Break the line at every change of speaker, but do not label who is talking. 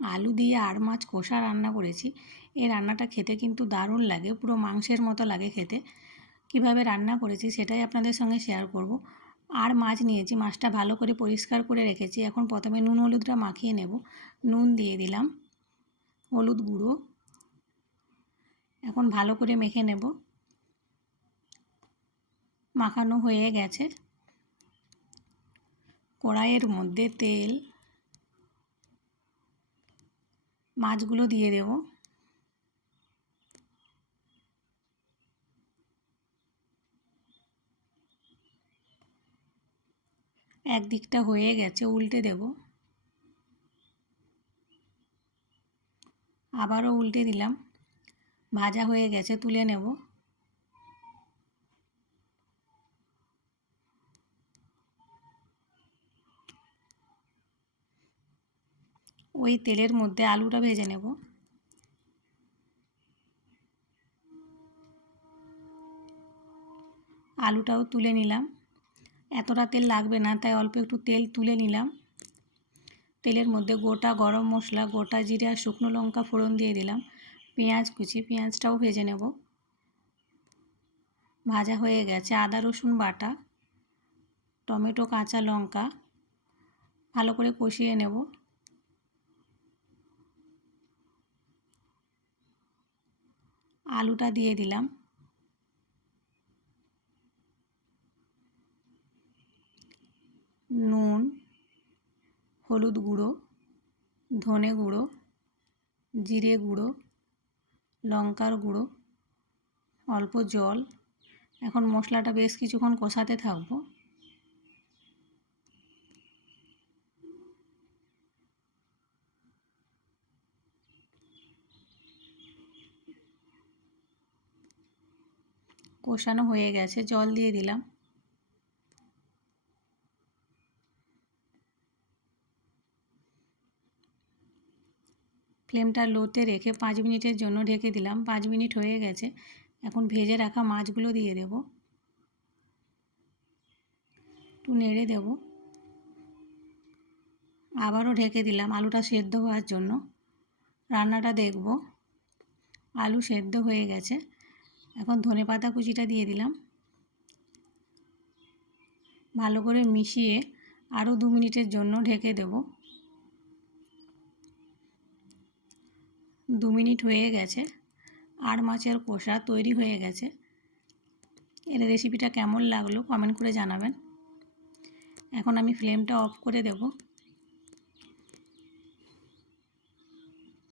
আলু দিয়ে আর মাছ কষা রান্না করেছি। এই রান্নাটা খেতে কিন্তু দারুণ লাগে, পুরো মাংসের মতো লাগে খেতে। কীভাবে রান্না করেছি সেটাই আপনাদের সঙ্গে শেয়ার করব। আর মাছ নিয়েছি, মাছটা ভালো করে পরিষ্কার করে রেখেছি। এখন প্রথমে নুন হলুদটা মাখিয়ে নেব। নুন দিয়ে দিলাম, হলুদ গুঁড়ো। এখন ভালো করে মেখে নেব। মাখানো হয়ে গেছে। কড়াইয়ের মধ্যে তেল মাছগুলো দিয়ে দেব। একদিকটা হয়ে গেছে, উল্টে দেব। আবারও উল্টে দিলাম। ভাজা হয়ে গেছে, তুলে নেব। ওই তেলের মধ্যে আলুটা ভেজে নেব। আলুটাও তুলে নিলাম। এতটা তেল লাগবে না, তাই অল্প একটু তেল তুলে নিলাম। তেলের মধ্যে গোটা গরম মশলা, গোটা জিরে শুকনো লঙ্কা ফোড়ন দিয়ে দিলাম। পেঁয়াজ কুচি, পেঁয়াজটাও ভেজে নেব। ভাজা হয়ে গেছে আদা, রসুন বাটা, টমেটো, কাঁচা লঙ্কা। ভালো করে কষিয়ে নেব। আলুটা দিয়ে দিলাম। নুন, হলুদ গুঁড়ো, ধনে গুঁড়ো, জিরে গুঁড়ো, লঙ্কার গুঁড়ো, অল্প জল। এখন মশলাটা বেশ কিছুক্ষণ কষাতে থাকব। কষানো হয়ে গেছে, জল দিয়ে দিলাম। ফ্লেমটা লোতে রেখে পাঁচ মিনিটের জন্য ঢেকে দিলাম। পাঁচ মিনিট হয়ে গেছে, এখন ভেজে রাখা মাছগুলো দিয়ে দেব। একটু নেড়ে দেব। আবারও ঢেকে দিলাম আলুটা সেদ্ধ হওয়ার জন্য। রান্নাটা দেখব। আলু সেদ্ধ হয়ে গেছে। এখন ধনে পাতা কুচিটা দিয়ে দিলাম। ভালো করে মিশিয়ে আরও দু মিনিটের জন্য ঢেকে দেব। দু মিনিট হয়ে গেছে। আর মাছের কষা তৈরি হয়ে গেছে। এর রেসিপিটা কেমন লাগল কমেন্ট করে জানাবেন। এখন আমি ফ্লেমটা অফ করে দেবো।